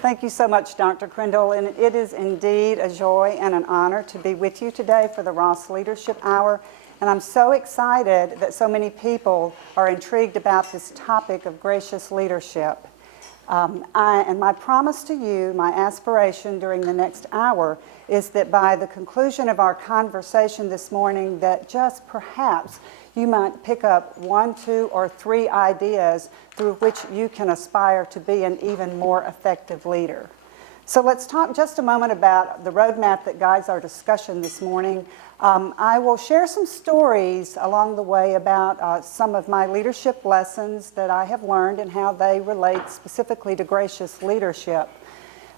Thank you so much, Dr. Crindle, and it is indeed a joy and an honor to be with you today for the Ross Leadership Hour. And I'm so excited that so many people are intrigued about this topic of gracious leadership. And my promise to you, my aspiration during the next hour, is that by the conclusion of our conversation this morning, that just perhaps you might pick up 1, 2, or 3 ideas through which you can aspire to be an even more effective leader. So let's talk just a moment about the roadmap that guides our discussion this morning. I will share some stories along the way about some of my leadership lessons that I have learned and how they relate specifically to gracious leadership.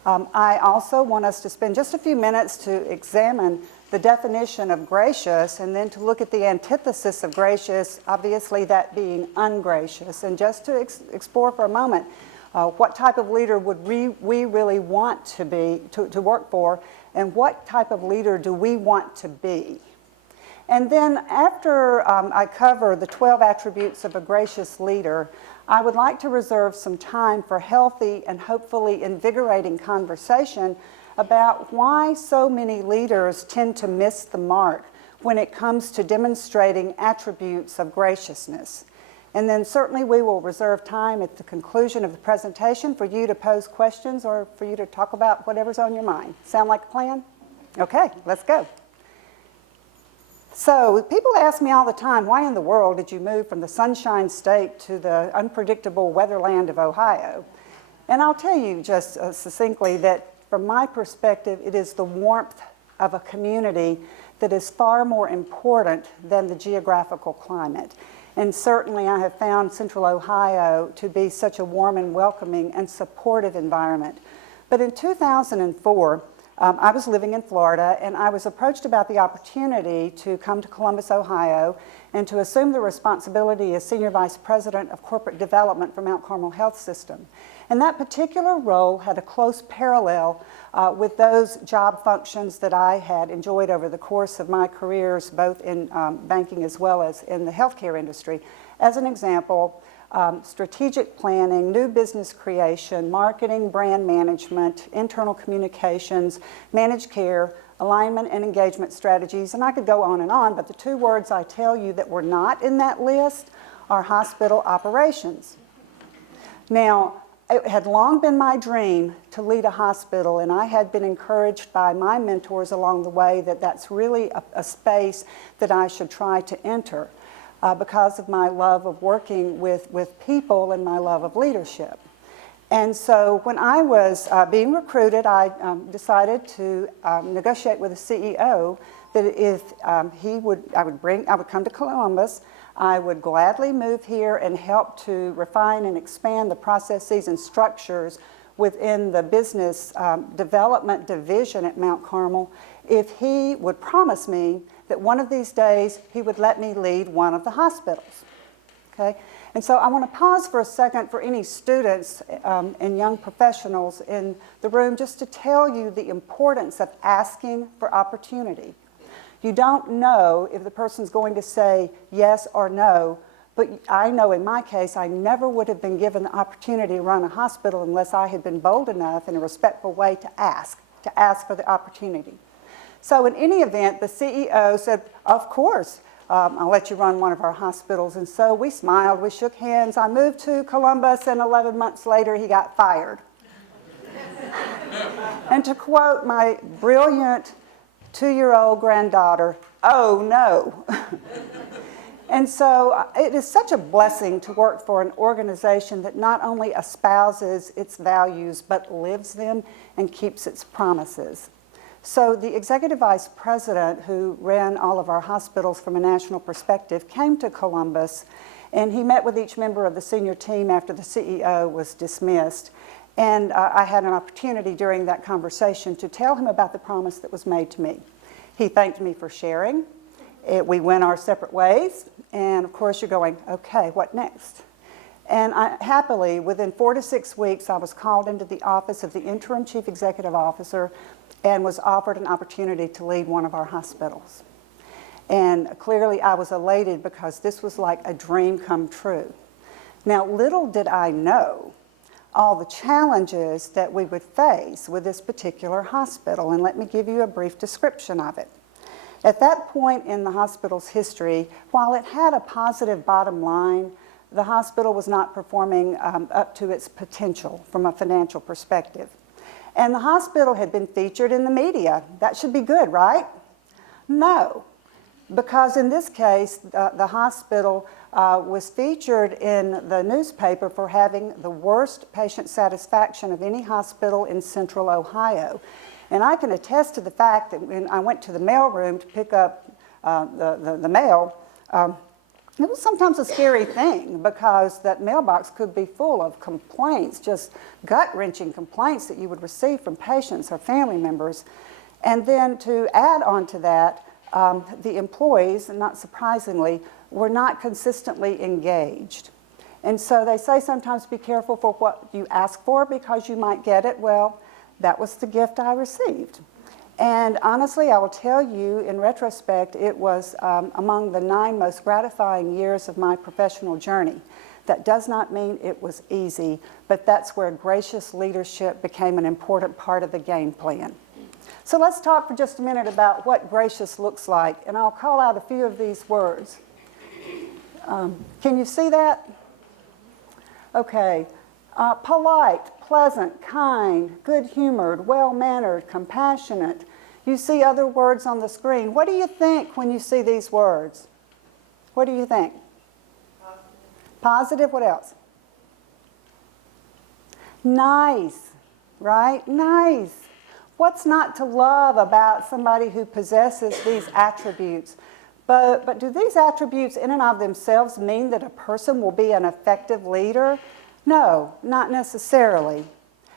I also want us to spend just a few minutes to examine the definition of gracious and then to look at the antithesis of gracious, obviously that being ungracious, and just to explore for a moment what type of leader would we really want to be, to work for, and what type of leader do we want to be. And then after I cover the 12 attributes of a gracious leader, I would like to reserve some time for healthy and hopefully invigorating conversation about why so many leaders tend to miss the mark when it comes to demonstrating attributes of graciousness. And then certainly we will reserve time at the conclusion of the presentation for you to pose questions or for you to talk about whatever's on your mind. Sound like a plan? Okay, let's go. So people ask me all the time, why in the world did you move from the Sunshine State to the unpredictable weatherland of Ohio? And I'll tell you just succinctly that from my perspective, it is the warmth of a community that is far more important than the geographical climate. And certainly I have found Central Ohio to be such a warm and welcoming and supportive environment. But in 2004, I was living in Florida, and I was approached about the opportunity to come to Columbus, Ohio, and to assume the responsibility as Senior Vice President of Corporate Development for Mount Carmel Health System. And that particular role had a close parallel with those job functions that I had enjoyed over the course of my careers, both in banking as well as in the healthcare industry. As an example, strategic planning, new business creation, marketing, brand management, internal communications, managed care, alignment and engagement strategies, and I could go on, but the 2 words I tell you that were not in that list are hospital operations. Now, it had long been my dream to lead a hospital, and I had been encouraged by my mentors along the way that that's really a space that I should try to enter because of my love of working with people and my love of leadership. And so when I was being recruited, I decided to negotiate with the CEO that if I would come to Columbus, I would gladly move here and help to refine and expand the processes and structures within the business development division at Mount Carmel if he would promise me that one of these days he would let me lead one of the hospitals. Okay? And so I want to pause for a second for any students and young professionals in the room just to tell you the importance of asking for opportunity. You don't know if the person's going to say yes or no, but I know in my case I never would have been given the opportunity to run a hospital unless I had been bold enough in a respectful way to ask for the opportunity. So in any event, the CEO said, of course, I'll let you run one of our hospitals. And so we smiled, we shook hands. I moved to Columbus, and 11 months later, he got fired. And to quote my brilliant 2-year-old granddaughter, oh no. And so it is such a blessing to work for an organization that not only espouses its values, but lives them and keeps its promises. So the executive vice president who ran all of our hospitals from a national perspective came to Columbus, and he met with each member of the senior team after the CEO was dismissed. And I had an opportunity during that conversation to tell him about the promise that was made to me. He thanked me for sharing. We went our separate ways, and of course you're going, okay, what next? And happily, within 4 to 6 weeks, I was called into the office of the interim chief executive officer and was offered an opportunity to lead one of our hospitals. And clearly I was elated because this was like a dream come true. Now, little did I know all the challenges that we would face with this particular hospital, and let me give you a brief description of it. At that point in the hospital's history, while it had a positive bottom line, the hospital was not performing up to its potential from a financial perspective. And the hospital had been featured in the media. That should be good, right? No, because in this case, the hospital was featured in the newspaper for having the worst patient satisfaction of any hospital in central Ohio. And I can attest to the fact that when I went to the mailroom to pick up the mail, it was sometimes a scary thing because that mailbox could be full of complaints, just gut-wrenching complaints that you would receive from patients or family members. And then to add on to that, the employees, not surprisingly, were not consistently engaged. And so they say sometimes be careful for what you ask for because you might get it. Well, that was the gift I received. And honestly, I will tell you, in retrospect, it was among the 9 most gratifying years of my professional journey. That does not mean it was easy, but that's where gracious leadership became an important part of the game plan. So let's talk for just a minute about what gracious looks like, and I'll call out a few of these words. Can you see that? Okay. Polite, pleasant, kind, good-humored, well-mannered, compassionate. You see other words on the screen. What do you think when you see these words? What do you think? Positive. What else? Nice, right? Nice. What's not to love about somebody who possesses these attributes? But do these attributes in and of themselves mean that a person will be an effective leader? No, not necessarily.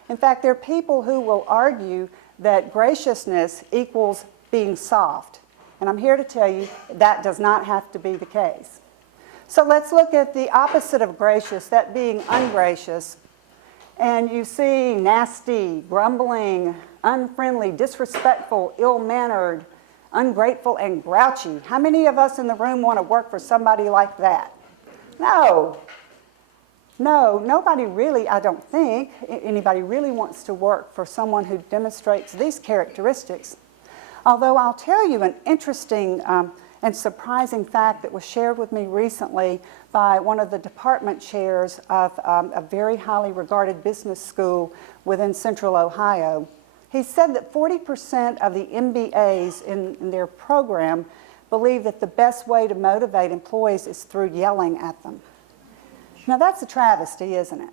In fact, there are people who will argue that graciousness equals being soft. And I'm here to tell you that does not have to be the case. So let's look at the opposite of gracious, that being ungracious. And you see nasty, grumbling, unfriendly, disrespectful, ill-mannered, ungrateful, and grouchy. How many of us in the room want to work for somebody like that? No. No, nobody really, I don't think, anybody really wants to work for someone who demonstrates these characteristics. Although I'll tell you an interesting and surprising fact that was shared with me recently by one of the department chairs of a very highly regarded business school within central Ohio. He said that 40% of the MBAs in their program believe that the best way to motivate employees is through yelling at them. Now that's a travesty, isn't it?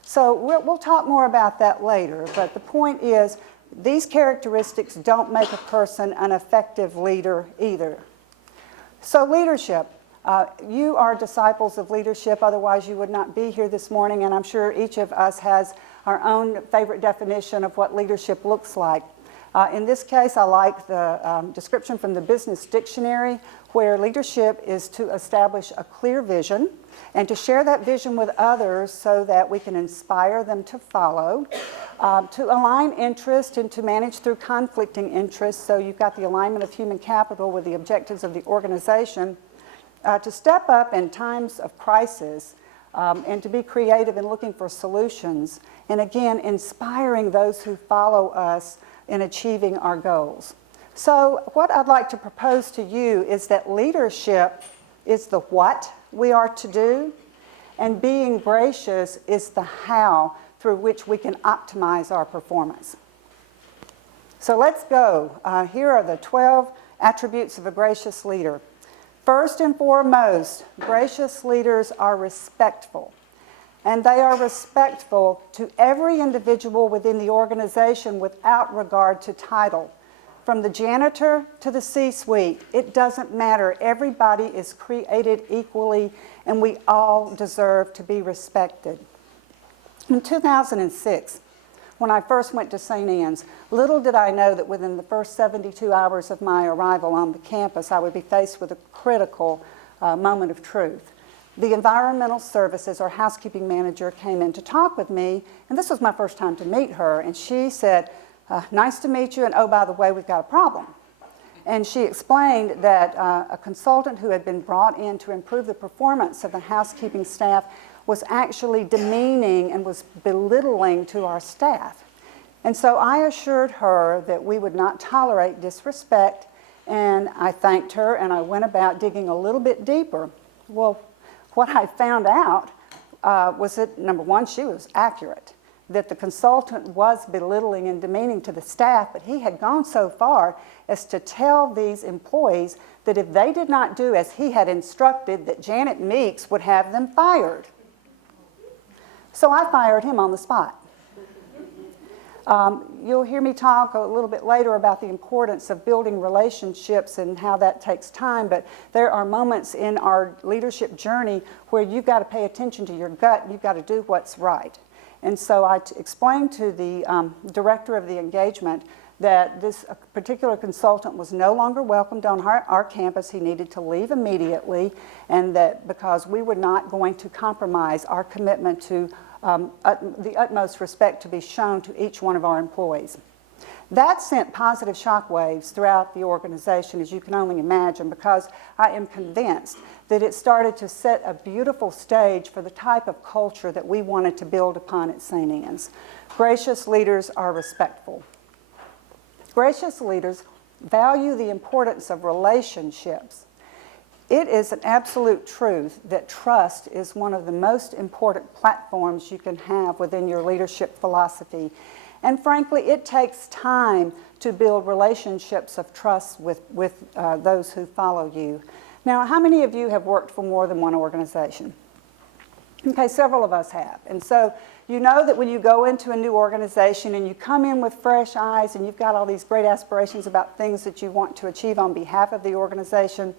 So we'll talk more about that later, but the point is these characteristics don't make a person an effective leader either. So leadership. You are disciples of leadership, otherwise you would not be here this morning, and I'm sure each of us has our own favorite definition of what leadership looks like. In this case, I like the description from the Business Dictionary, where leadership is to establish a clear vision and to share that vision with others so that we can inspire them to follow, to align interest and to manage through conflicting interests, so you've got the alignment of human capital with the objectives of the organization, to step up in times of crisis, and to be creative in looking for solutions, and again, inspiring those who follow us in achieving our goals. So what I'd like to propose to you is that leadership is the what we are to do, and being gracious is the how through which we can optimize our performance. So let's go. Here are the 12 attributes of a gracious leader. First and foremost, gracious leaders are respectful. And they are respectful to every individual within the organization without regard to title. From the janitor to the C-suite, it doesn't matter. Everybody is created equally, and we all deserve to be respected. In 2006, when I first went to St. Anne's, little did I know that within the first 72 hours of my arrival on the campus, I would be faced with a critical moment of truth. The environmental services or housekeeping manager came in to talk with me, and this was my first time to meet her, and she said, nice to meet you, and oh, by the way, we've got a problem. And she explained that a consultant who had been brought in to improve the performance of the housekeeping staff was actually demeaning and was belittling to our staff. And so I assured her that we would not tolerate disrespect, and I thanked her, and I went about digging a little bit deeper. Well, what I found out was that, number one, she was accurate, that the consultant was belittling and demeaning to the staff, but he had gone so far as to tell these employees that if they did not do as he had instructed, that Janet Meeks would have them fired. So I fired him on the spot. You'll hear me talk a little bit later about the importance of building relationships and how that takes time, but there are moments in our leadership journey where you've got to pay attention to your gut and you've got to do what's right. And so I explained to the director of the engagement that this particular consultant was no longer welcomed on our campus. He needed to leave immediately, and that because we were not going to compromise our commitment to the utmost respect to be shown to each one of our employees. That sent positive shockwaves throughout the organization, as you can only imagine, because I am convinced that it started to set a beautiful stage for the type of culture that we wanted to build upon at St. Anne's. Gracious leaders are respectful. Gracious leaders value the importance of relationships. It is an absolute truth that trust is one of the most important platforms you can have within your leadership philosophy. And frankly, it takes time to build relationships of trust with those who follow you. Now, how many of you have worked for more than one organization? Okay, several of us have. And so you know that when you go into a new organization and you come in with fresh eyes and you've got all these great aspirations about things that you want to achieve on behalf of the organization.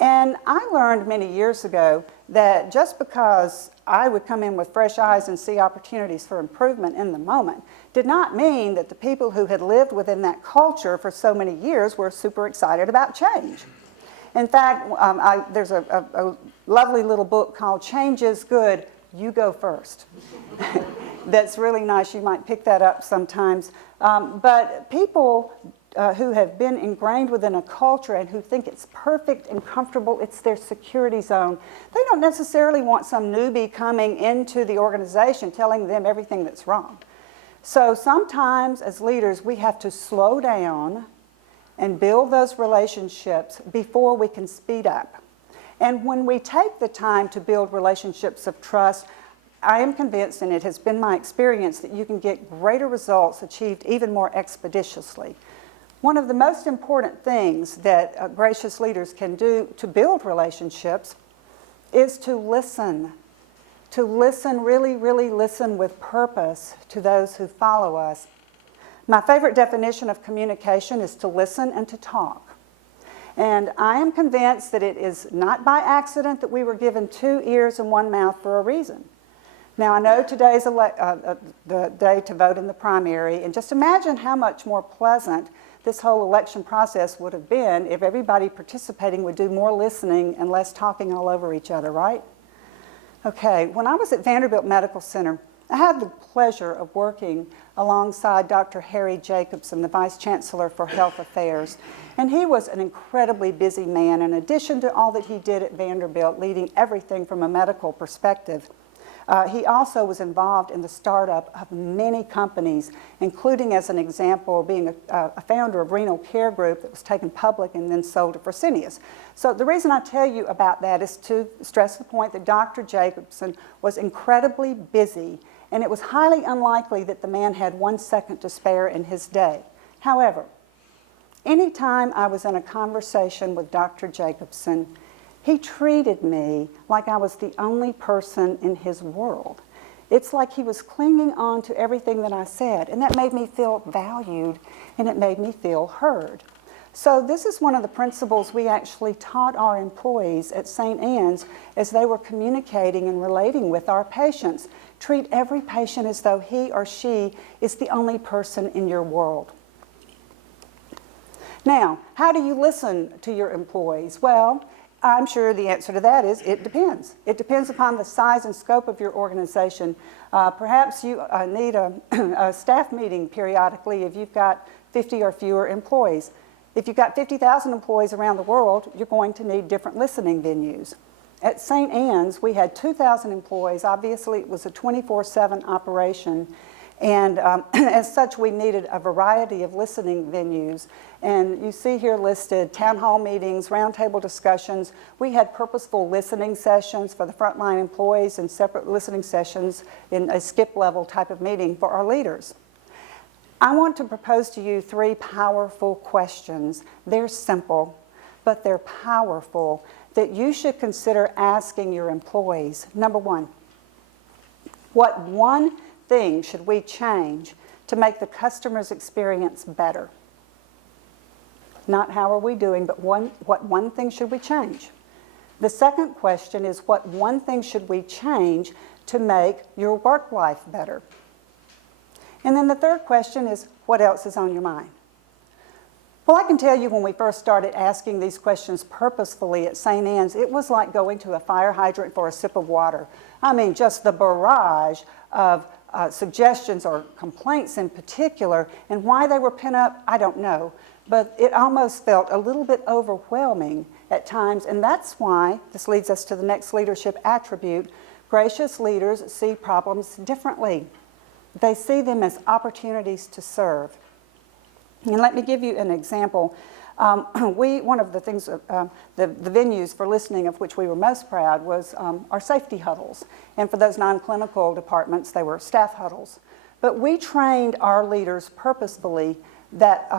And I learned many years ago that just because I would come in with fresh eyes and see opportunities for improvement in the moment did not mean that the people who had lived within that culture for so many years were super excited about change. In fact, there's a lovely little book called Change is Good, You Go First. That's really nice. You might pick that up sometimes. But people who have been ingrained within a culture and who think it's perfect and comfortable, it's their security zone. They don't necessarily want some newbie coming into the organization telling them everything that's wrong. So sometimes as leaders, we have to slow down and build those relationships before we can speed up. And when we take the time to build relationships of trust, I am convinced, and it has been my experience, that you can get greater results achieved even more expeditiously. One of the most important things that gracious leaders can do to build relationships is to listen. To listen, really, really listen with purpose to those who follow us. My favorite definition of communication is to listen and to talk. And I am convinced that it is not by accident that we were given 2 ears and 1 mouth for a reason. Now, I know today's the day to vote in the primary, and just imagine how much more pleasant this whole election process would have been if everybody participating would do more listening and less talking all over each other, right? Okay, when I was at Vanderbilt Medical Center, I had the pleasure of working alongside Dr. Harry Jacobson, the Vice Chancellor for Health Affairs. And he was an incredibly busy man in addition to all that he did at Vanderbilt, leading everything from a medical perspective. He also was involved in the startup of many companies, including, as an example, being a founder of Renal Care Group that was taken public and then sold to Gracieus. So the reason I tell you about that is to stress the point that Dr. Jacobson was incredibly busy, and it was highly unlikely that the man had 1 second to spare in his day. However, anytime I was in a conversation with Dr. Jacobson, he treated me like I was the only person in his world. It's like he was clinging on to everything that I said, and that made me feel valued, and it made me feel heard. So this is one of the principles we actually taught our employees at St. Anne's as they were communicating and relating with our patients. Treat every patient as though he or she is the only person in your world. Now, how do you listen to your employees? Well, I'm sure the answer to that is it depends. It depends upon the size and scope of your organization. Perhaps you need a staff meeting periodically if you've got 50 or fewer employees. If you've got 50,000 employees around the world, you're going to need different listening venues. At St. Anne's, we had 2,000 employees. Obviously, it was a 24/7 operation. And as such, we needed a variety of listening venues. And you see here listed town hall meetings, roundtable discussions. We had purposeful listening sessions for the frontline employees and separate listening sessions in a skip level type of meeting for our leaders. I want to propose to you 3 powerful questions. They're simple, but they're powerful, that you should consider asking your employees. Number 1, what one thing should we change to make the customer's experience better? Not how are we doing, but what one thing should we change? The second question is, what one thing should we change to make your work life better? And then the third question is, what else is on your mind? Well, I can tell you when we first started asking these questions purposefully at St. Anne's, it was like going to a fire hydrant for a sip of water. I mean, just the barrage of suggestions or complaints in particular, and why they were pent up, I don't know. But it almost felt a little bit overwhelming at times, and that's why, this leads us to the next leadership attribute, gracious leaders see problems differently. They see them as opportunities to serve. And let me give you an example. One of the things, the venues for listening of which we were most proud was our safety huddles. And for those non-clinical departments, they were staff huddles. But we trained our leaders purposefully that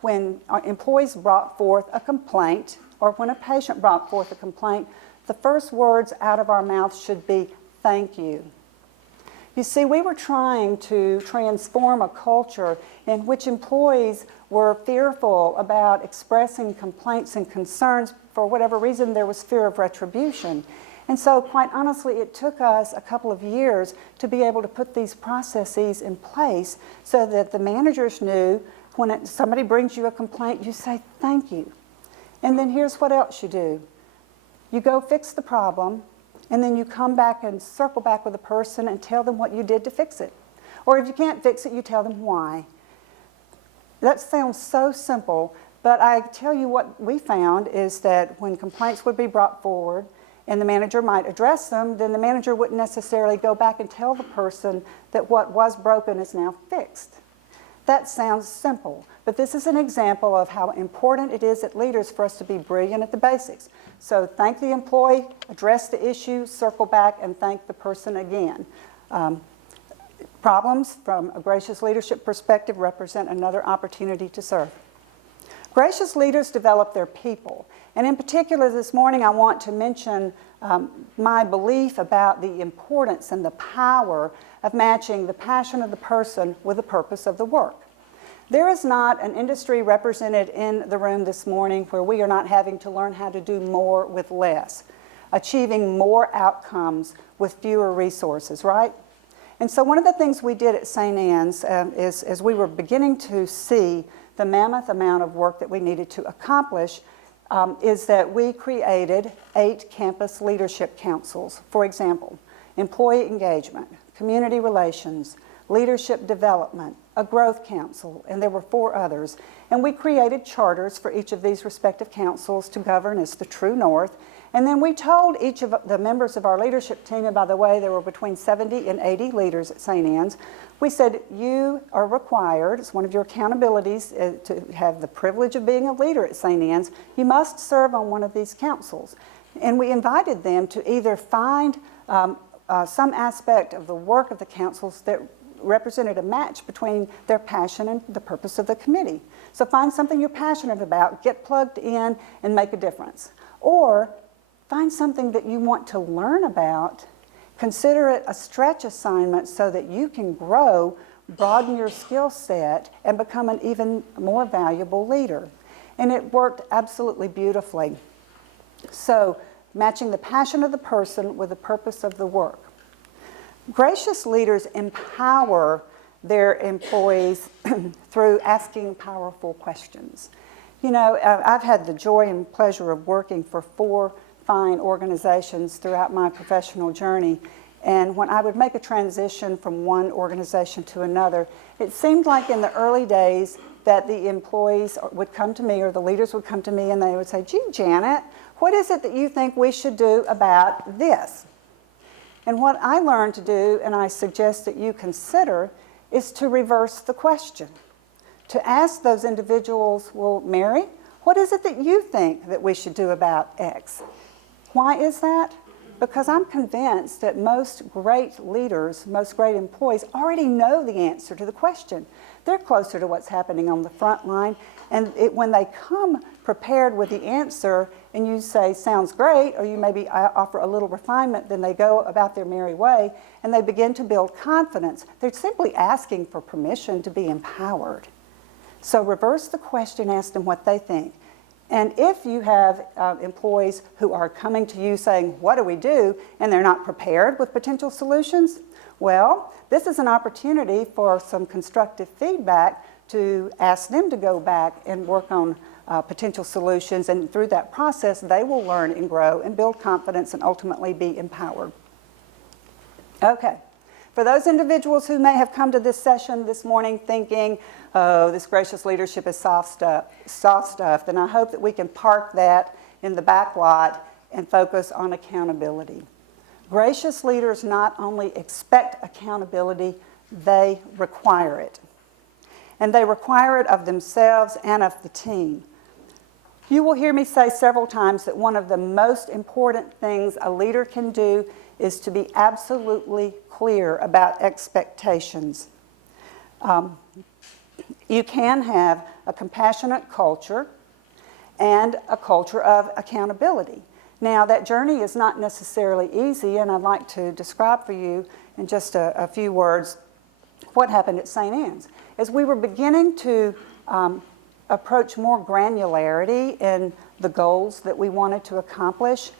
when our employees brought forth a complaint, or when a patient brought forth a complaint, the first words out of our mouths should be, "Thank you." You see, we were trying to transform a culture in which employees were fearful about expressing complaints and concerns. For whatever reason, there was fear of retribution. And so, quite honestly, it took us a couple of years to be able to put these processes in place so that the managers knew when somebody brings you a complaint, you say, "Thank you." And then here's what else you do. You go fix the problem, and then you come back and circle back with the person and tell them what you did to fix it. Or if you can't fix it, you tell them why. That sounds so simple, but I tell you what we found is that when complaints would be brought forward and the manager might address them, then the manager wouldn't necessarily go back and tell the person that what was broken is now fixed. That sounds simple, but this is an example of how important it is as leaders for us to be brilliant at the basics. So thank the employee, address the issue, circle back, and thank the person again. Problems from a gracious leadership perspective represent another opportunity to serve. Gracious leaders develop their people. And in particular this morning I want to mention my belief about the importance and the power of matching the passion of the person with the purpose of the work. There is not an industry represented in the room this morning where we are not having to learn how to do more with less, achieving more outcomes with fewer resources, right? And so one of the things we did at St. Anne's is, as we were beginning to see the mammoth amount of work that we needed to accomplish, is that we created 8 campus leadership councils. For example, employee engagement, community relations, leadership development, a growth council, and there were 4 others. And we created charters for each of these respective councils to govern as the true north. And then we told each of the members of our leadership team, and by the way, there were between 70 and 80 leaders at St. Anne's, we said, you are required, it's one of your accountabilities to have the privilege of being a leader at St. Anne's, you must serve on one of these councils. And we invited them to either find some aspect of the work of the councils that represented a match between their passion and the purpose of the committee. So find something you're passionate about, get plugged in, and make a difference. Or find something that you want to learn about, consider it a stretch assignment so that you can grow, broaden your skill set, and become an even more valuable leader. And it worked absolutely beautifully. So, matching the passion of the person with the purpose of the work. Gracious leaders empower their employees through asking powerful questions. You know, I've had the joy and pleasure of working for 4 fine organizations throughout my professional journey, and when I would make a transition from one organization to another, it seemed like in the early days that the employees would come to me, or the leaders would come to me, and they would say, gee, Janet, what is it that you think we should do about this? And what I learned to do, and I suggest that you consider, is to reverse the question. To ask those individuals, well, Mary, what is it that you think that we should do about X? Why is that? Because I'm convinced that most great leaders, most great employees already know the answer to the question. They're closer to what's happening on the front line, and when they come prepared with the answer and you say, sounds great, or you maybe offer a little refinement, then they go about their merry way and they begin to build confidence. They're simply asking for permission to be empowered. So reverse the question, ask them what they think. And if you have employees who are coming to you saying, what do we do? And they're not prepared with potential solutions, well, this is an opportunity for some constructive feedback to ask them to go back and work on potential solutions. And through that process, they will learn and grow and build confidence and ultimately be empowered. Okay. For those individuals who may have come to this session this morning thinking, oh, this gracious leadership is soft stuff, then I hope that we can park that in the back lot and focus on accountability. Gracious leaders not only expect accountability, they require it. And they require it of themselves and of the team. You will hear me say several times that one of the most important things a leader can do is to be absolutely clear about expectations. You can have a compassionate culture and a culture of accountability. Now, that journey is not necessarily easy, and I'd like to describe for you in just a few words what happened at St. Anne's. As we were beginning to approach more granularity in the goals that we wanted to accomplish,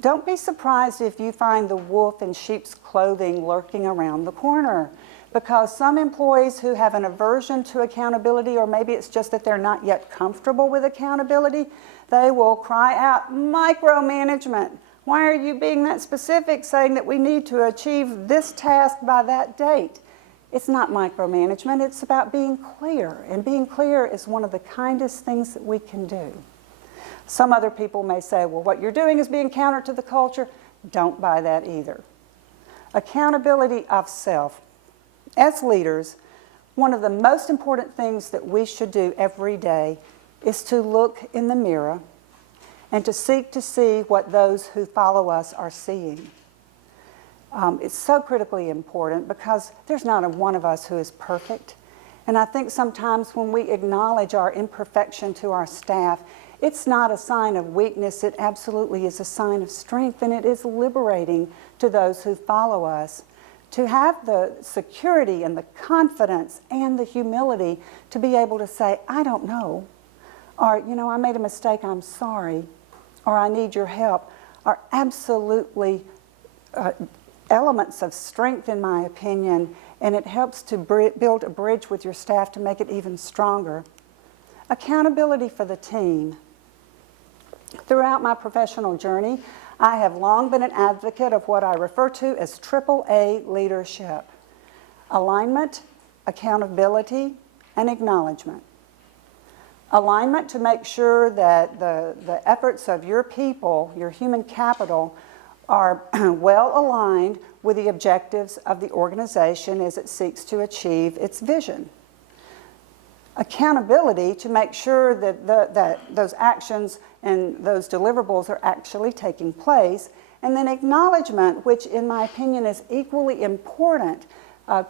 don't be surprised if you find the wolf in sheep's clothing lurking around the corner, because some employees who have an aversion to accountability, or maybe it's just that they're not yet comfortable with accountability, they will cry out, micromanagement. Why are you being that specific, saying that we need to achieve this task by that date? It's not micromanagement, it's about being clear, and being clear is one of the kindest things that we can do. Some other people may say, well, what you're doing is being counter to the culture. Don't buy that either. Accountability of self. As leaders, one of the most important things that we should do every day is to look in the mirror and to seek to see what those who follow us are seeing. It's so critically important because there's not a one of us who is perfect. And I think sometimes when we acknowledge our imperfection to our staff, it's not a sign of weakness, it absolutely is a sign of strength, and it is liberating to those who follow us to have the security and the confidence and the humility to be able to say, I don't know, or, you know, I made a mistake, I'm sorry, or I need your help, are absolutely elements of strength in my opinion, and it helps to build a bridge with your staff to make it even stronger. Accountability for the team. Throughout my professional journey, I have long been an advocate of what I refer to as AAA leadership. Alignment, accountability, and acknowledgement. Alignment to make sure that the efforts of your people, your human capital, are well aligned with the objectives of the organization as it seeks to achieve its vision. Accountability to make sure that those actions and those deliverables are actually taking place. And then acknowledgement, which in my opinion is equally important,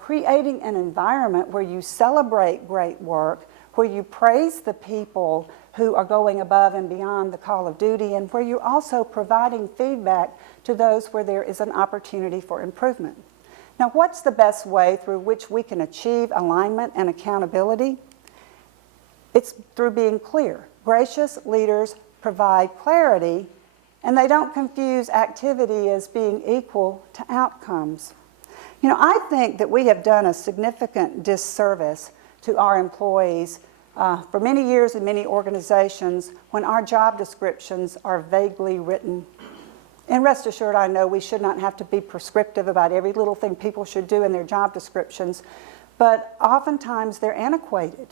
creating an environment where you celebrate great work, where you praise the people who are going above and beyond the call of duty, and where you're also providing feedback to those where there is an opportunity for improvement. Now, what's the best way through which we can achieve alignment and accountability? It's through being clear. Gracious leaders provide clarity, and they don't confuse activity as being equal to outcomes. You know, I think that we have done a significant disservice to our employees for many years in many organizations when our job descriptions are vaguely written. And rest assured, I know we should not have to be prescriptive about every little thing people should do in their job descriptions, but oftentimes they're antiquated.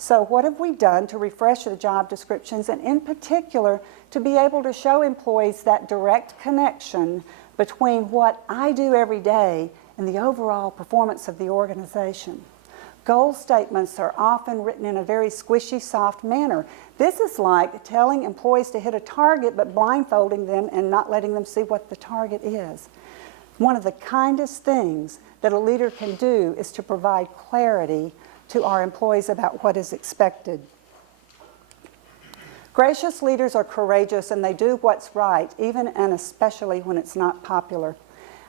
So what have we done to refresh the job descriptions, and in particular, to be able to show employees that direct connection between what I do every day and the overall performance of the organization? Goal statements are often written in a very squishy, soft manner. This is like telling employees to hit a target but blindfolding them and not letting them see what the target is. One of the kindest things that a leader can do is to provide clarity to our employees about what is expected. Gracious leaders are courageous and they do what's right, even and especially when it's not popular.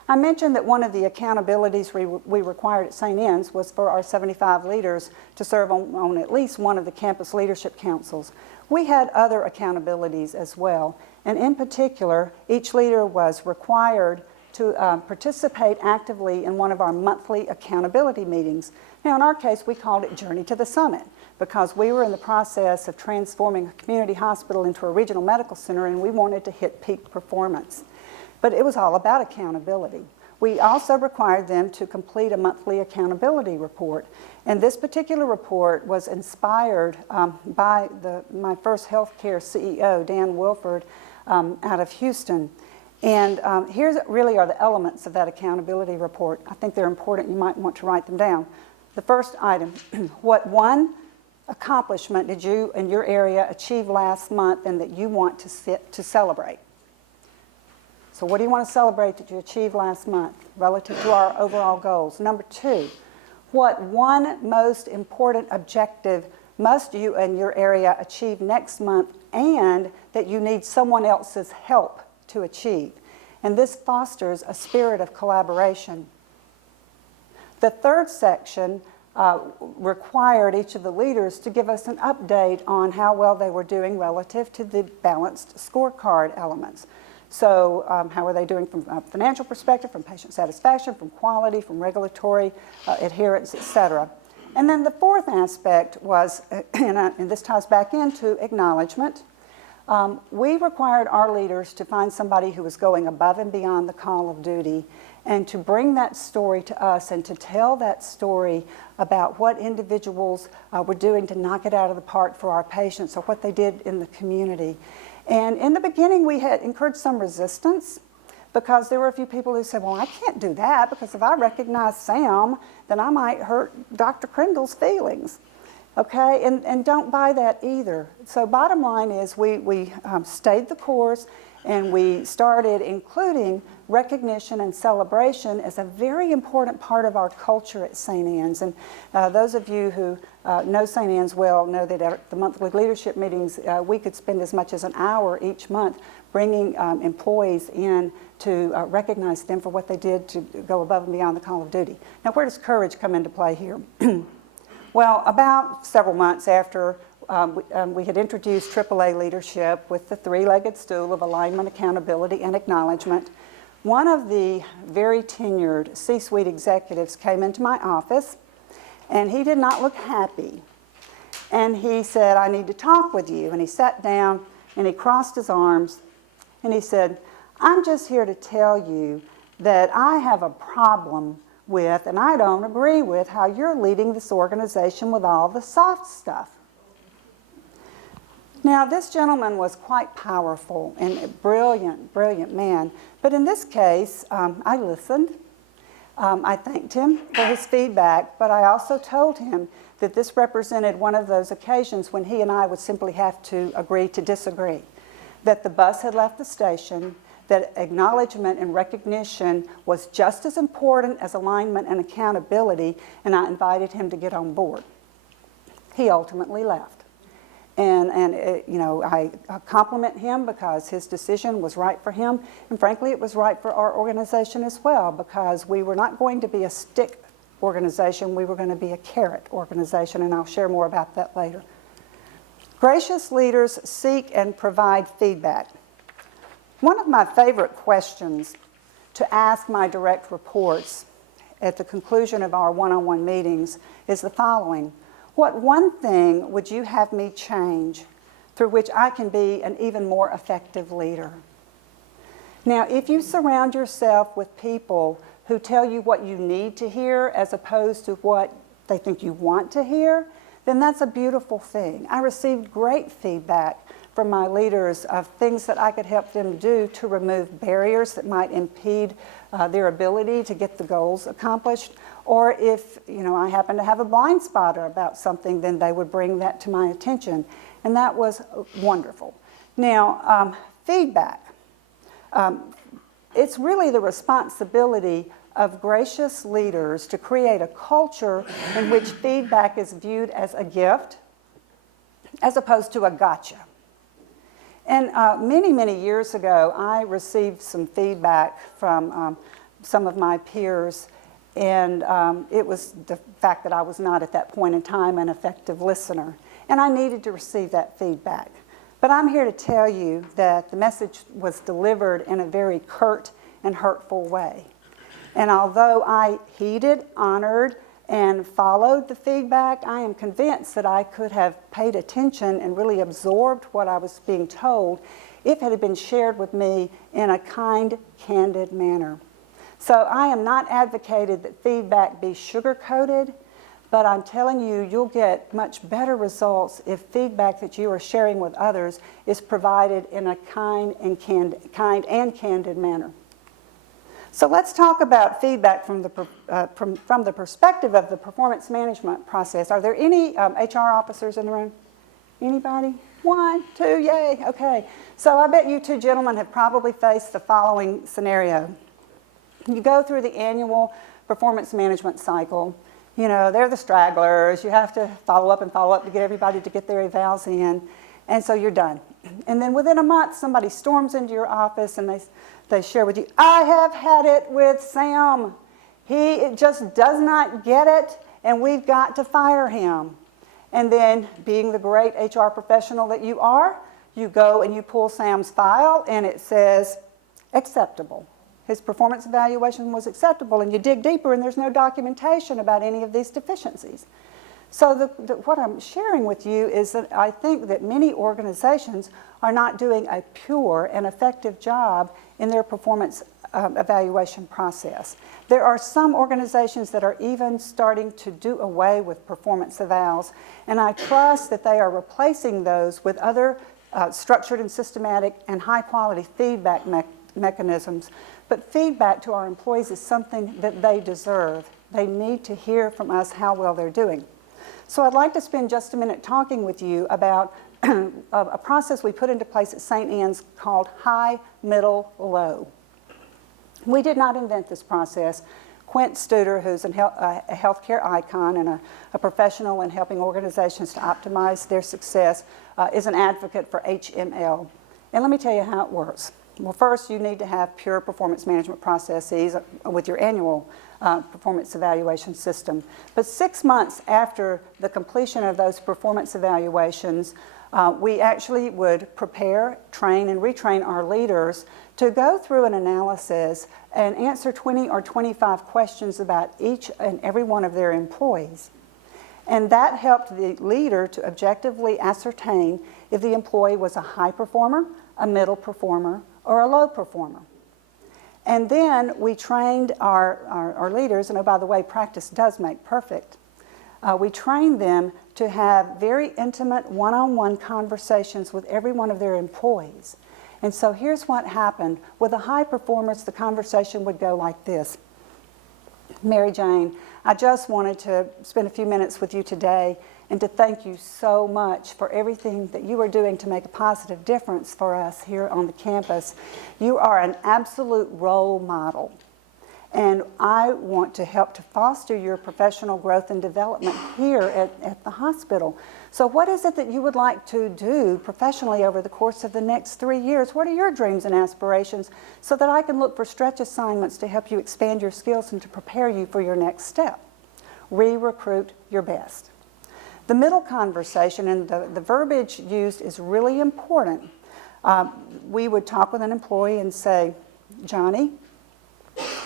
I mentioned that one of the accountabilities we required at St. Anne's was for our 75 leaders to serve on at least one of the campus leadership councils. We had other accountabilities as well, and in particular, each leader was required to participate actively in one of our monthly accountability meetings. Now, in our case, we called it Journey to the Summit because we were in the process of transforming a community hospital into a regional medical center, and we wanted to hit peak performance. But it was all about accountability. We also required them to complete a monthly accountability report. And this particular report was inspired by my first healthcare CEO, Dan Wilford, out of Houston. And here really are the elements of that accountability report. I think they're important. You might want to write them down. The first item, what one accomplishment did you in your area achieve last month and that you want to celebrate? So what do you want to celebrate that you achieved last month relative to our overall goals? Number two, what one most important objective must you in your area achieve next month and that you need someone else's help to achieve? And this fosters a spirit of collaboration. The third section required each of the leaders to give us an update on how well they were doing relative to the balanced scorecard elements. So how are they doing from a financial perspective, from patient satisfaction, from quality, from regulatory adherence, et cetera. And then the fourth aspect was, and this ties back into acknowledgement. We required our leaders to find somebody who was going above and beyond the call of duty and to bring that story to us and to tell that story about what individuals were doing to knock it out of the park for our patients or what they did in the community. And in the beginning, we had incurred some resistance because there were a few people who said, well, I can't do that because if I recognize Sam, then I might hurt Dr. Crindle's feelings. Okay, and don't buy that either. So bottom line is we stayed the course and we started including recognition and celebration as a very important part of our culture at St. Anne's. And those of you who know St. Anne's well know that at the monthly leadership meetings, we could spend as much as an hour each month bringing employees in to recognize them for what they did to go above and beyond the call of duty. Now, where does courage come into play here? Well, about several months after we had introduced AAA leadership with the three-legged stool of alignment, accountability, and acknowledgement, one of the very tenured C-suite executives came into my office, and he did not look happy. And he said, I need to talk with you. And he sat down, and he crossed his arms, and he said, I'm just here to tell you that I have a problem with, and I don't agree with, how you're leading this organization with all the soft stuff. Now, this gentleman was quite powerful and a brilliant, brilliant man. But in this case, I listened. I thanked him for his feedback, but I also told him that this represented one of those occasions when he and I would simply have to agree to disagree. That the bus had left the station, that acknowledgement and recognition was just as important as alignment and accountability, and I invited him to get on board. He ultimately left. And you know, I compliment him because his decision was right for him, and frankly, it was right for our organization as well, because we were not going to be a stick organization, we were going to be a carrot organization, and I'll share more about that later. Gracious leaders seek and provide feedback. One of my favorite questions to ask my direct reports at the conclusion of our one-on-one meetings is the following. What one thing would you have me change through which I can be an even more effective leader? Now, if you surround yourself with people who tell you what you need to hear as opposed to what they think you want to hear, then that's a beautiful thing. I received great feedback from my leaders of things that I could help them do to remove barriers that might impede their ability to get the goals accomplished. Or if I happen to have a blind spot about something, then they would bring that to my attention. And that was wonderful. Now, feedback. It's really the responsibility of Gracieus leaders to create a culture in which feedback is viewed as a gift as opposed to a gotcha. And many, many years ago, I received some feedback from some of my peers, and it was the fact that I was not at that point in time an effective listener, and I needed to receive that feedback. But I'm here to tell you that the message was delivered in a very curt and hurtful way. And although I heeded, honored, and followed the feedback, I am convinced that I could have paid attention and really absorbed what I was being told if it had been shared with me in a kind, candid manner. So I am not advocating that feedback be sugar-coated, but I'm telling you, you'll get much better results if feedback that you are sharing with others is provided in a kind and candid manner. So let's talk about feedback from the perspective of the performance management process. Are there any HR officers in the room? Anybody? 1, 2, yay, okay. So I bet you two gentlemen have probably faced the following scenario. You go through the annual performance management cycle. They're the stragglers. You have to follow up to get everybody to get their evals in. And so you're done. And then within a month, somebody storms into your office and they share with you, I have had it with Sam. He just does not get it, and we've got to fire him. And then, being the great HR professional that you are, you go and you pull Sam's file, and it says, acceptable. His performance evaluation was acceptable, and you dig deeper, and there's no documentation about any of these deficiencies. So what I'm sharing with you is that I think that many organizations are not doing a pure and effective job in their performance evaluation process. There are some organizations that are even starting to do away with performance evals, and I trust that they are replacing those with other structured and systematic and high-quality feedback mechanisms. But feedback to our employees is something that they deserve. They need to hear from us how well they're doing. So I'd like to spend just a minute talking with you about a process we put into place at St. Anne's called high, middle, low. We did not invent this process. Quint Studer, who's a healthcare icon and a professional in helping organizations to optimize their success, is an advocate for HML. And let me tell you how it works. Well, first, you need to have pure performance management processes with your annual performance evaluation system. But 6 months after the completion of those performance evaluations, we actually would prepare, train, and retrain our leaders to go through an analysis and answer 20 or 25 questions about each and every one of their employees. And that helped the leader to objectively ascertain if the employee was a high performer, a middle performer, or a low performer. And then we trained our leaders, and oh, by the way, practice does make perfect. We trained them to have very intimate one-on-one conversations with every one of their employees. And so here's what happened. With the high performers, the conversation would go like this. Mary Jane, I just wanted to spend a few minutes with you today and to thank you so much for everything that you are doing to make a positive difference for us here on the campus. You are an absolute role model, and I want to help to foster your professional growth and development here at the hospital. So what is it that you would like to do professionally over the course of the next 3 years? What are your dreams and aspirations so that I can look for stretch assignments to help you expand your skills and to prepare you for your next step? Re-recruit your best. The middle conversation and the verbiage used is really important. We would talk with an employee and say, Johnny,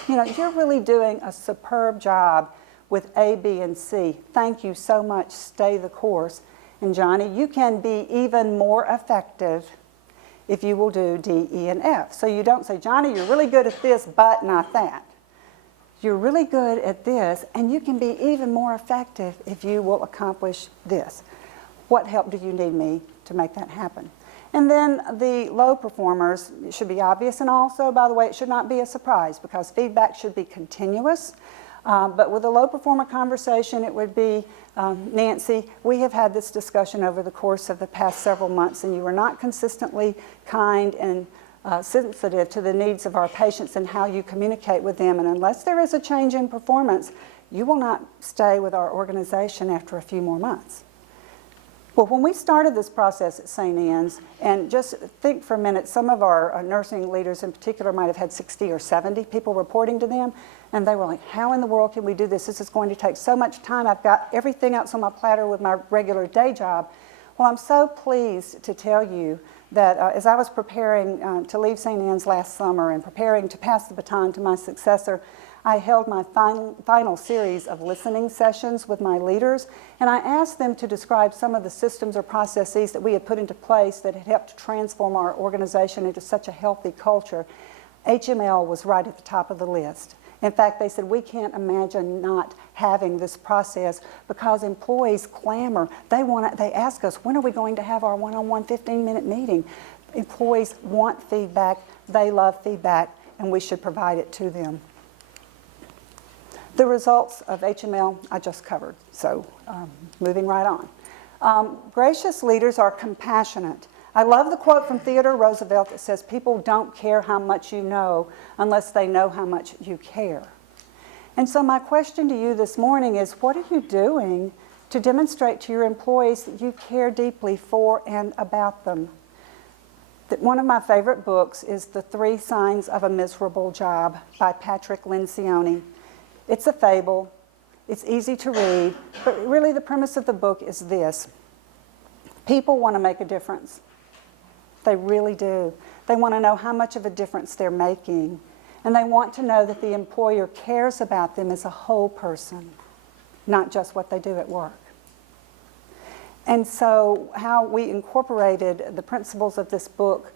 you're really doing a superb job with A, B, and C. Thank you so much. Stay the course. And Johnny, you can be even more effective if you will do D, E, and F. So you don't say, Johnny, you're really good at this, but not that. you're really good at this, and you can be even more effective if you will accomplish this. What help do you need me to make that happen? And then the low performers, it should be obvious, and also, by the way, it should not be a surprise because feedback should be continuous. But with a low performer conversation, it would be, Nancy, we have had this discussion over the course of the past several months, and you are not consistently kind and sensitive to the needs of our patients and how you communicate with them. And unless there is a change in performance, you will not stay with our organization after a few more months. Well, when we started this process at St. Anne's, and just think for a minute, some of our nursing leaders in particular might have had 60 or 70 people reporting to them, and they were like, how in the world can we do this? This is going to take so much time. I've got everything else on my platter with my regular day job. Well, I'm so pleased to tell you that as I was preparing to leave St. Anne's last summer and preparing to pass the baton to my successor, I held my final series of listening sessions with my leaders, and I asked them to describe some of the systems or processes that we had put into place that had helped to transform our organization into such a healthy culture. HML was right at the top of the list. In fact, they said, we can't imagine not having this process because employees clamor. They ask us, when are we going to have our one-on-one 15-minute meeting? Employees want feedback, they love feedback, and we should provide it to them. The results of HML I just covered, so moving right on. Gracious leaders are compassionate. I love the quote from Theodore Roosevelt that says, people don't care how much you know unless they know how much you care. And so my question to you this morning is, what are you doing to demonstrate to your employees that you care deeply for and about them? One of my favorite books is The 3 Signs of a Miserable Job by Patrick Lencioni. It's a fable, it's easy to read, but really the premise of the book is this. People want to make a difference. They really do. They want to know how much of a difference they're making, and they want to know that the employer cares about them as a whole person, not just what they do at work. And so how we incorporated the principles of this book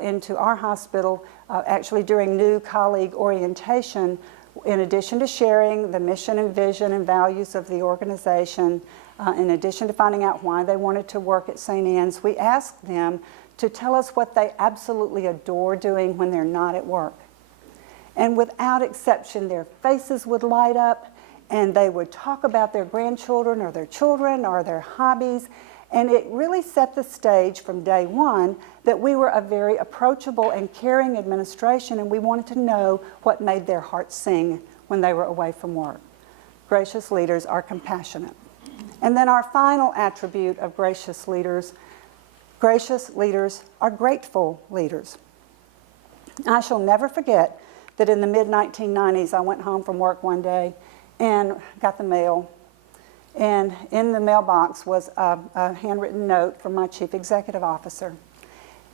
into our hospital, actually during new colleague orientation, in addition to sharing the mission and vision and values of the organization, in addition to finding out why they wanted to work at St. Anne's, we asked them to tell us what they absolutely adore doing when they're not at work. And without exception, their faces would light up and they would talk about their grandchildren or their children or their hobbies. And it really set the stage from day one that we were a very approachable and caring administration, and we wanted to know what made their hearts sing when they were away from work. Gracious leaders are compassionate. And then our final attribute of gracious leaders are grateful leaders. I shall never forget that in the mid-1990s, I went home from work one day and got the mail. And in the mailbox was a handwritten note from my chief executive officer.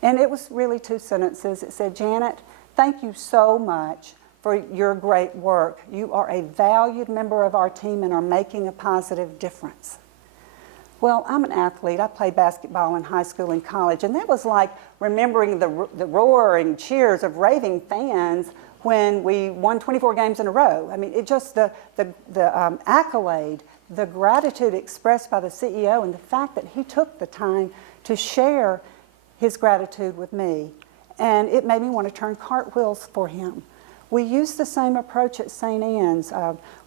And it was really 2 sentences. It said, Janet, thank you so much for your great work. You are a valued member of our team and are making a positive difference. Well, I'm an athlete. I played basketball in high school and college, and that was like remembering the roaring cheers of raving fans when we won 24 games in a row. I mean, it just the accolade, the gratitude expressed by the CEO, and the fact that he took the time to share his gratitude with me. And it made me want to turn cartwheels for him. We used the same approach at St. Anne's.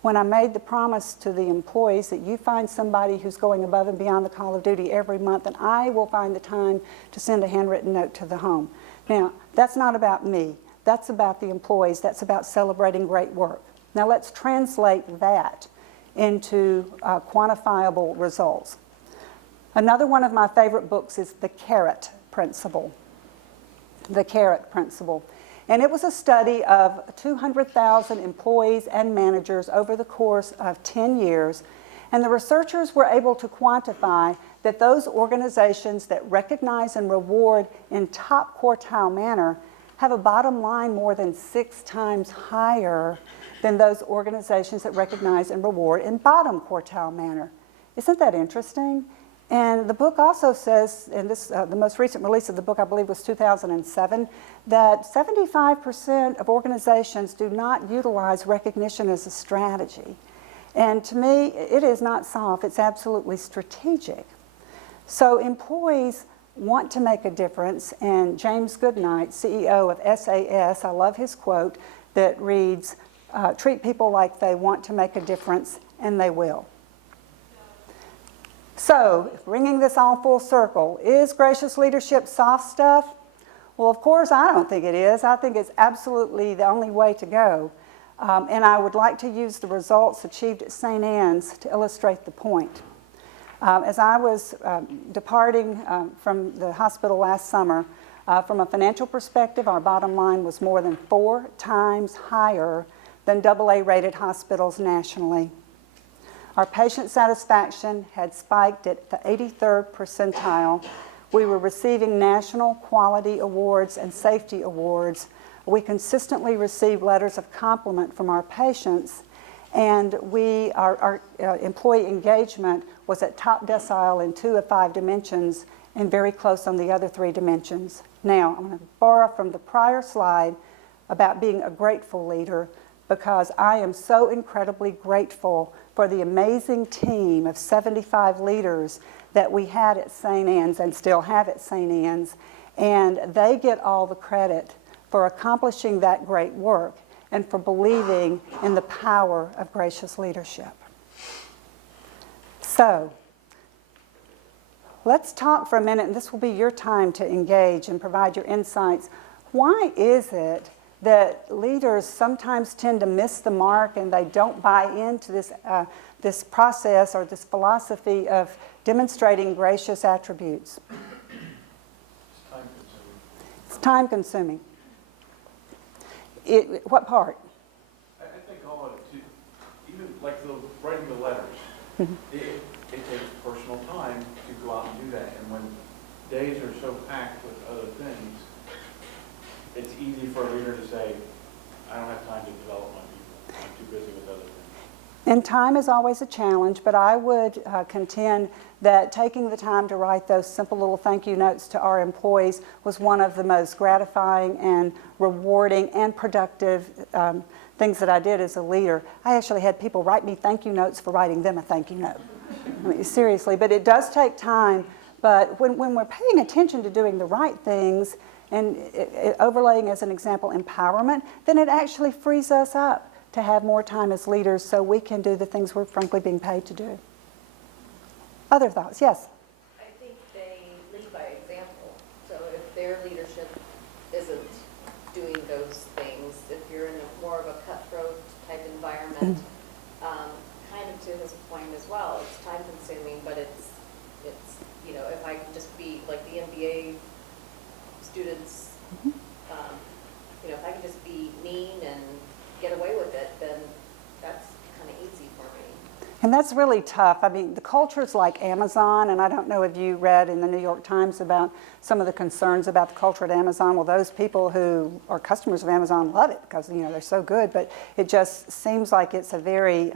When I made the promise to the employees that you find somebody who's going above and beyond the call of duty every month, and I will find the time to send a handwritten note to the home. Now, that's not about me. That's about the employees. That's about celebrating great work. Now, let's translate that into quantifiable results. Another one of my favorite books is The Carrot Principle. The Carrot Principle. And it was a study of 200,000 employees and managers over the course of 10 years. And the researchers were able to quantify that those organizations that recognize and reward in top quartile manner have a bottom line more than 6 times higher than those organizations that recognize and reward in bottom quartile manner. Isn't that interesting? And the book also says, and this, the most recent release of the book, I believe, was 2007, that 75% of organizations do not utilize recognition as a strategy. And to me, it is not soft, it's absolutely strategic. So employees want to make a difference, and James Goodnight, CEO of SAS, I love his quote that reads, treat people like they want to make a difference, and they will. So, bringing this all full circle, is gracious leadership soft stuff? Well, of course, I don't think it is. I think it's absolutely the only way to go. And I would like to use the results achieved at St. Anne's to illustrate the point. As I was departing from the hospital last summer, from a financial perspective, our bottom line was more than 4 times higher than AA-rated hospitals nationally. Our patient satisfaction had spiked at the 83rd percentile. We were receiving national quality awards and safety awards. We consistently received letters of compliment from our patients, and our employee engagement was at top decile in 2 of 5 dimensions and very close on the other 3 dimensions. Now, I'm going to borrow from the prior slide about being a grateful leader, because I am so incredibly grateful for the amazing team of 75 leaders that we had at St. Anne's and still have at St. Anne's, and they get all the credit for accomplishing that great work and for believing in the power of gracious leadership. So, let's talk for a minute, and this will be your time to engage and provide your insights. Why is it that leaders sometimes tend to miss the mark and they don't buy into this process or this philosophy of demonstrating gracious attributes? It's time consuming. What part? I think all of it, even like writing the letters, it takes personal time to go out and do that. And when days are so packed with other things, it's easy for a leader to say, I don't have time to develop my people. I'm too busy with other things. And time is always a challenge, but I would contend that taking the time to write those simple little thank you notes to our employees was one of the most gratifying and rewarding and productive things that I did as a leader. I actually had people write me thank you notes for writing them a thank you note. I mean, seriously, but it does take time. But when we're paying attention to doing the right things and overlaying as an example empowerment, then it actually frees us up to have more time as leaders so we can do the things we're frankly being paid to do. Other thoughts? Yes? I think they lead by example. So if their leadership isn't doing those things, if you're in more of a cutthroat type environment, kind of to his point as well, it's time consuming, but it's you know, if I can just be like the MBA students, you know, if I can just be mean and get away with it, then that's kind of easy for me. And that's really tough. I mean, the culture is like Amazon, and I don't know if you read in the New York Times about some of the concerns about the culture at Amazon. Well, those people who are customers of Amazon love it because, you know, they're so good, but it just seems like it's a very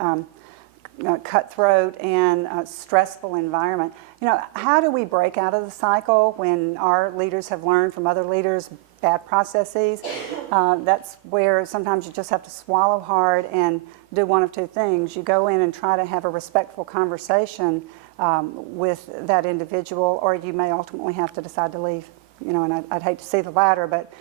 cutthroat and stressful environment. You know, how do we break out of the cycle when our leaders have learned from other leaders bad processes? That's where sometimes you just have to swallow hard and do one of 2 things. You go in and try to have a respectful conversation with that individual, or you may ultimately have to decide to leave. You know, and I'd hate to see the latter, but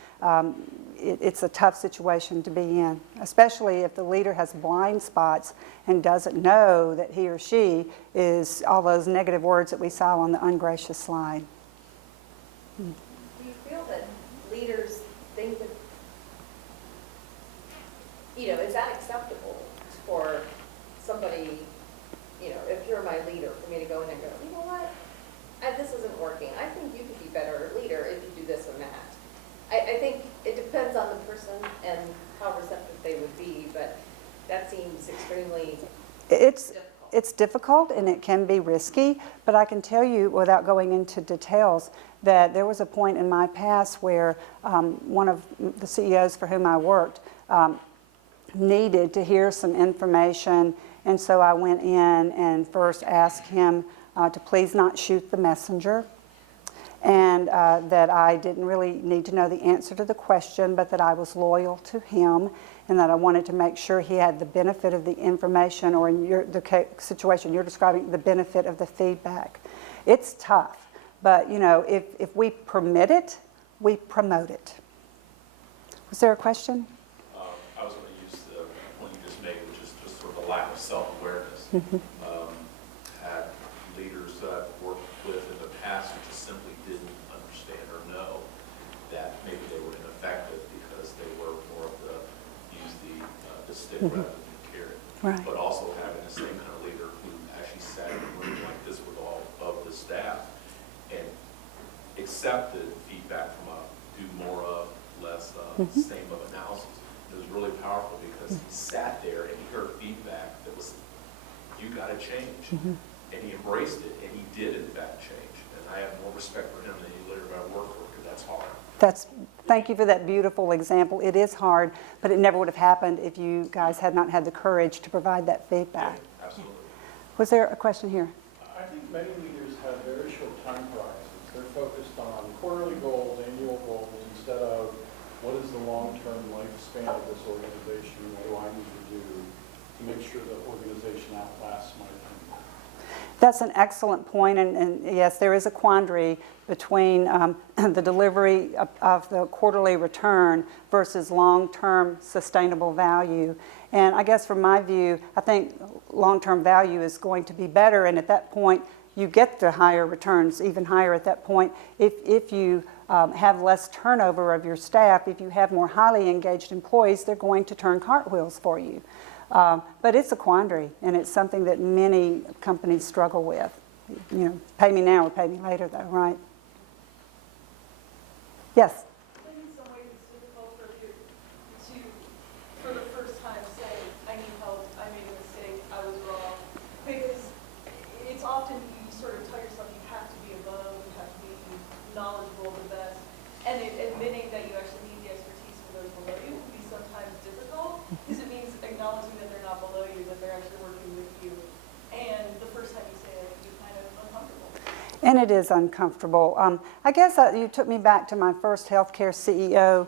it's a tough situation to be in, especially if the leader has blind spots and doesn't know that he or she is all those negative words that we saw on the ungracious slide. Do you feel that leaders think that, you know, is that acceptable for somebody, you know, if you're my leader, for me to go in and go, you know what, this isn't working. I think you could be better leader if you do this and that. I think it depends on the person and how receptive they would be, but that seems extremely difficult. It's difficult and it can be risky, but I can tell you without going into details that there was a point in my past where one of the CEOs for whom I worked needed to hear some information, and so I went in and first asked him to please not shoot the messenger, and that I didn't really need to know the answer to the question, but that I was loyal to him, and that I wanted to make sure he had the benefit of the information, or in the situation you're describing, the benefit of the feedback. It's tough, but you know, if we permit it, we promote it. Was there a question? I was going to use the point you just made, which is just sort of a lack of self-awareness. Had leaders that I've worked with in the past who just simply didn't understand or know that maybe they were ineffective because they were more of the stick rather than the carrot. Right. But also having the same kind of leader who actually sat in a room like this with all of the staff and accepted feedback from a do more of, less same of analysis. It was really powerful because he sat there and he heard feedback that was, you got to change. And he embraced it, and he did in fact change. And I have more respect for him than any leader I've worked for, because that's hard. Thank you for that beautiful example. It is hard, but it never would have happened if you guys had not had the courage to provide that feedback. Yeah, absolutely. Was there a question here? I think many leaders have very short time horizons. They're focused on quarterly goals, annual goals, instead of what is the long-term lifespan of this organization? What do I need to do to make sure the organization outlasts my tenure? That's an excellent point, and yes, there is a quandary between the delivery of the quarterly return versus long-term sustainable value. And I guess from my view, I think long-term value is going to be better, and at that point, you get the higher returns, even higher at that point, if you have less turnover of your staff. If you have more highly engaged employees, they're going to turn cartwheels for you. But it's a quandary, and it's something that many companies struggle with. You know, pay me now or pay me later, though, right? Yes? I think in some ways it's difficult for you to, for the first time, say, I need help, I made a mistake, I was wrong. Because it's often you sort of tell yourself you have to be above, you have to be knowledgeable, the best. And admitting that you actually need the expertise for those below you can be sometimes difficult, because it means acknowledging that they're not below you, that they're actually working with you. And the first time you say it, you're kind of uncomfortable. And it is uncomfortable. I guess you took me back to my first healthcare CEO,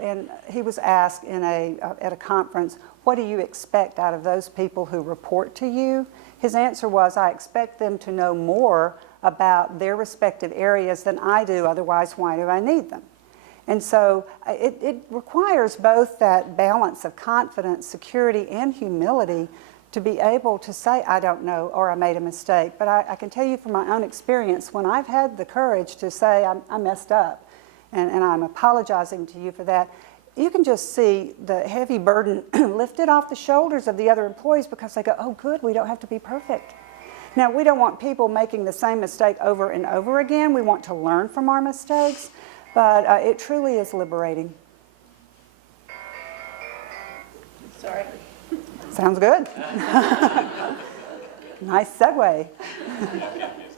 and he was asked at a conference, what do you expect out of those people who report to you? His answer was, I expect them to know more about their respective areas than I do, otherwise why do I need them? And so it requires both that balance of confidence, security, and humility to be able to say, I don't know, or I made a mistake. But I can tell you from my own experience, when I've had the courage to say, I messed up, and I'm apologizing to you for that, you can just see the heavy burden lifted off the shoulders of the other employees, because they go, oh good, we don't have to be perfect. Now, we don't want people making the same mistake over and over again. We want to learn from our mistakes, but it truly is liberating. Sorry. Sounds good. Nice segue.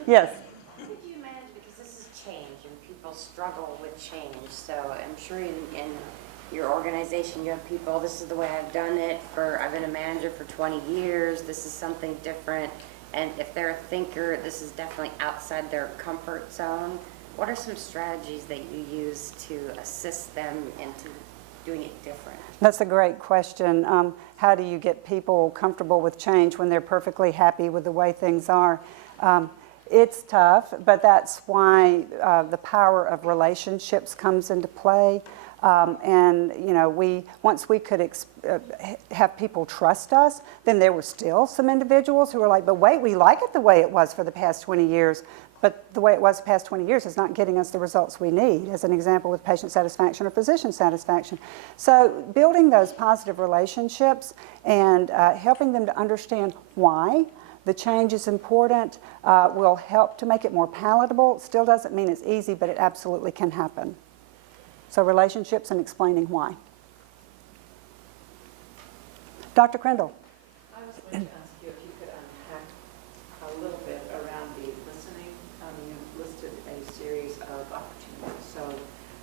Yes. How did you manage, because this is change and people struggle with change, so I'm sure in your organization you have people, this is the way I've done it, I've been a manager for 20 years, this is something different, and if they're a thinker, this is definitely outside their comfort zone. What are some strategies that you use to assist them into doing it different? That's a great question. How do you get people comfortable with change when they're perfectly happy with the way things are? It's tough, but that's why the power of relationships comes into play. And you know, once we could have people trust us, then there were still some individuals who were like, but wait, we like it the way it was for the past 20 years. But the way it was the past 20 years is not getting us the results we need, as an example with patient satisfaction or physician satisfaction. So building those positive relationships and helping them to understand why the change is important will help to make it more palatable. It still doesn't mean it's easy, but it absolutely can happen. So relationships and explaining why. Dr. Crandall. I was going to ask you if you could unpack a little bit around the listening. You listed a series of opportunities, so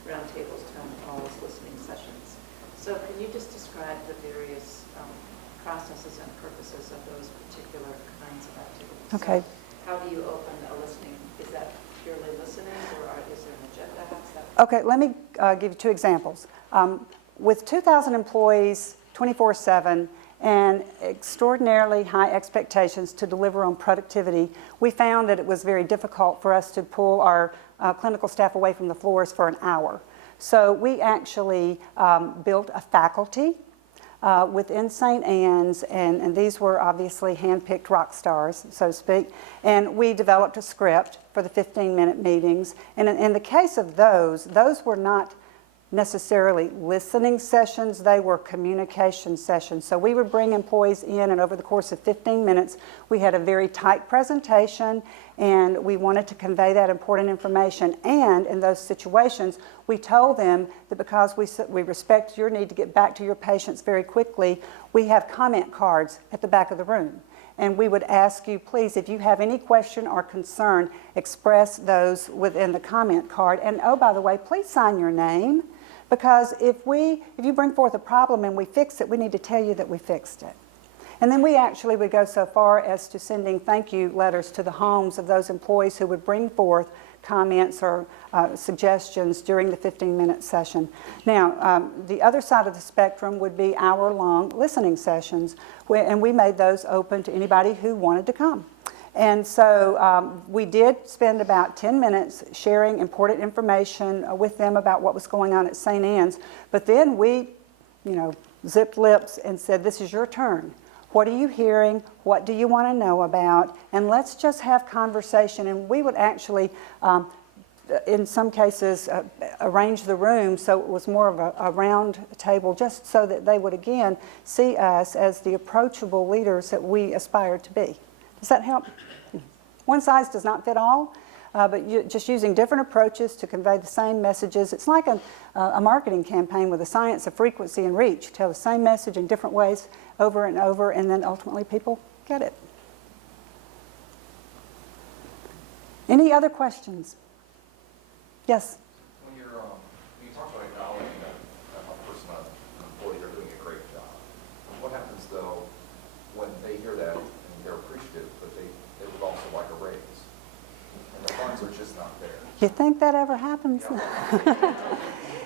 roundtables, town halls, listening sessions. So can you just describe the various processes and purposes of those particular kinds of activities? Okay. how do you open a listening? Is that purely listening, or is there an agenda? How's that? Okay, let me give you 2 examples. With 2,000 employees, 24/7, and extraordinarily high expectations to deliver on productivity, we found that it was very difficult for us to pull our clinical staff away from the floors for an hour. So we actually built a faculty within St. Anne's, and these were obviously hand-picked rock stars, so to speak, and we developed a script for the 15-minute meetings. And in the case of those were not necessarily listening sessions, they were communication sessions. So we would bring employees in, and over the course of 15 minutes, we had a very tight presentation, and we wanted to convey that important information. And in those situations, we told them that because we respect your need to get back to your patients very quickly, we have comment cards at the back of the room. And we would ask you, please, if you have any question or concern, express those within the comment card. And oh, by the way, please sign your name, because if you bring forth a problem and we fix it, we need to tell you that we fixed it. And then we actually would go so far as to sending thank you letters to the homes of those employees who would bring forth comments or suggestions during the 15-minute session. Now, the other side of the spectrum would be hour-long listening sessions, and we made those open to anybody who wanted to come. And so we did spend about 10 minutes sharing important information with them about what was going on at St. Anne's, but then we, zipped lips and said, this is your turn. What are you hearing? What do you want to know about? And let's just have conversation. And we would actually, in some cases, arrange the room so it was more of a round table, just so that they would, again, see us as the approachable leaders that we aspired to be. Does that help? One size does not fit all, but just using different approaches to convey the same messages. It's like a marketing campaign with a science of frequency and reach. Tell the same message in different ways over and over, and then ultimately people get it. Any other questions? Yes? When you talk about acknowledging that a person, an employee, are doing a great job, what happens though when they hear that and they're appreciative, but they would also like a raise, and the funds are just not there? You think that ever happens? Yeah.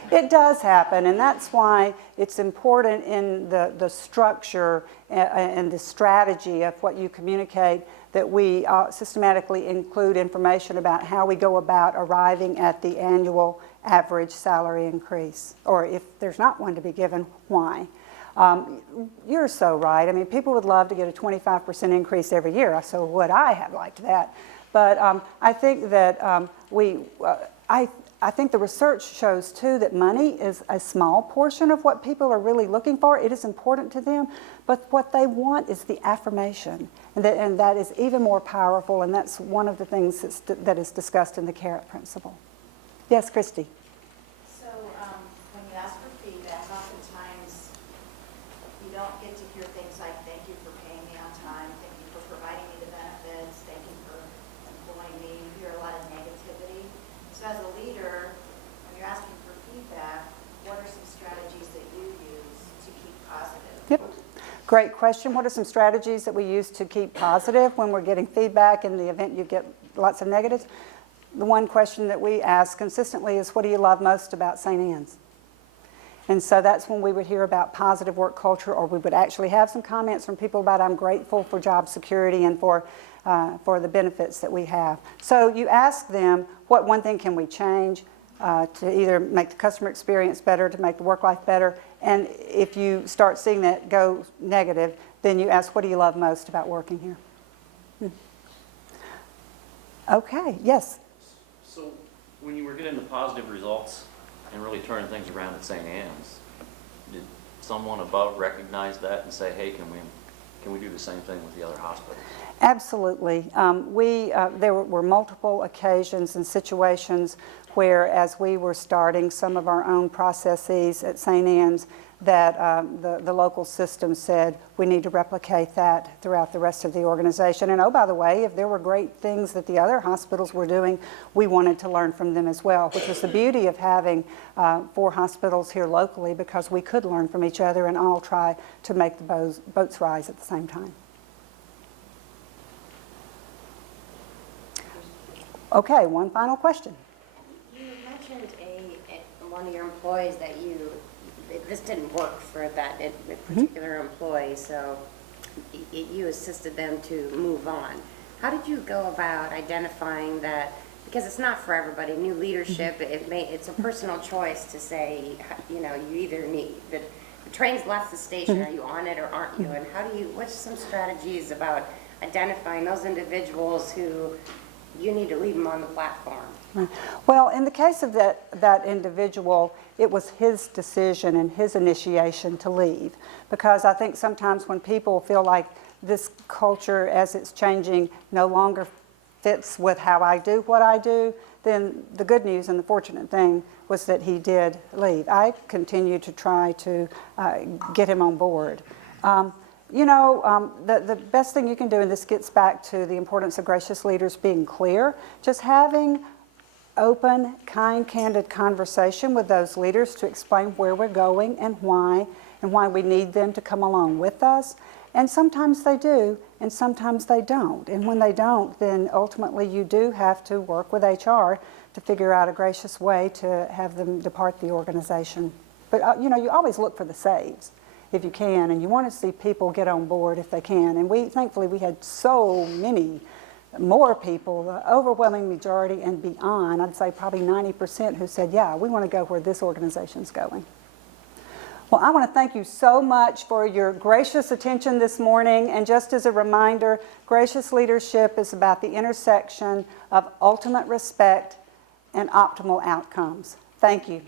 It does happen, and that's why it's important in the structure and the strategy of what you communicate that we systematically include information about how we go about arriving at the annual average salary increase, or if there's not one to be given, why. You're so right. I mean, people would love to get a 25% increase every year, so would I have liked that. But I think that I think the research shows, too, that money is a small portion of what people are really looking for. It is important to them, but what they want is the affirmation, and that is even more powerful, and that's one of the things that is discussed in the carrot principle. Yes, Christy? So when you ask for feedback, oftentimes you don't get to hear things like, thank you for paying me on time, thank you for providing me the benefits, thank you for employing me. You hear a lot of negativity. So as a leader, when you're asking for feedback, what are some strategies that you use to keep positive? Yep. Great question. What are some strategies that we use to keep positive when we're getting feedback in the event you get lots of negatives? The one question that we ask consistently is, what do you love most about St. Anne's? And so that's when we would hear about positive work culture, or we would actually have some comments from people about, I'm grateful for job security and for the benefits that we have. So you ask them, what one thing can we change to either make the customer experience better, to make the work life better, and if you start seeing that go negative, then you ask, what do you love most about working here? Okay, yes? So when you were getting the positive results and really turning things around at St. Anne's, did someone above recognize that and say, hey, can we do the same thing with the other hospitals? Absolutely. There were multiple occasions and situations where, as we were starting some of our own processes at St. Anne's, that the local system said, we need to replicate that throughout the rest of the organization. And oh, by the way, if there were great things that the other hospitals were doing, we wanted to learn from them as well, which was the beauty of having 4 hospitals here locally, because we could learn from each other and all try to make the boats rise at the same time. Okay, one final question. You mentioned one of your employees that this didn't work for that particular employee, so you assisted them to move on. How did you go about identifying that? Because it's not for everybody. New leadership, it's a personal choice to say, you either need the train's left the station. Are you on it or aren't you? And what's some strategies about identifying those individuals who you need to leave them on the platform? Well, in the case of that individual, it was his decision and his initiation to leave, because I think sometimes when people feel like this culture as it's changing no longer fits with how I do what I do, then the good news and the fortunate thing was that he did leave. I continue to try to get him on board. The best thing you can do, and this gets back to the importance of gracious leaders being clear, just having open, kind, candid conversation with those leaders to explain where we're going and why we need them to come along with us. And sometimes they do, and sometimes they don't. And when they don't, then ultimately you do have to work with HR to figure out a gracious way to have them depart the organization. But you always look for the saves if you can, and you want to see people get on board if they can. And thankfully we had so many more people, the overwhelming majority and beyond, I'd say probably 90%, who said, yeah, we want to go where this organization's going. Well, I want to thank you so much for your gracious attention this morning. And just as a reminder, gracious leadership is about the intersection of ultimate respect and optimal outcomes. Thank you.